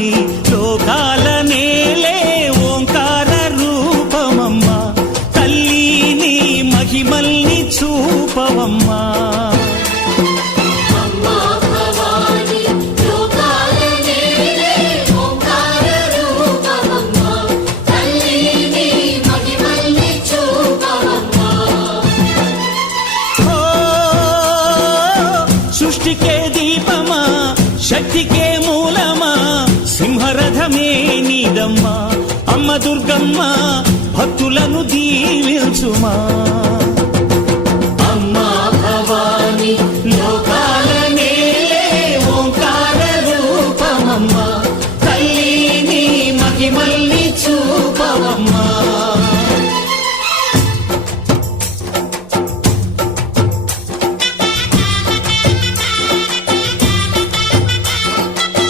లోకాల నేలే ఓంకార రూపమమ్మా తల్లి నీ మహిమల్ని చూపవమ్మా సృష్టికే దీపమా శక్తికే మూలమా సింహరథమే నీదమ్మా అమ్మ దుర్గమ్మ భక్తులను దీవించుమా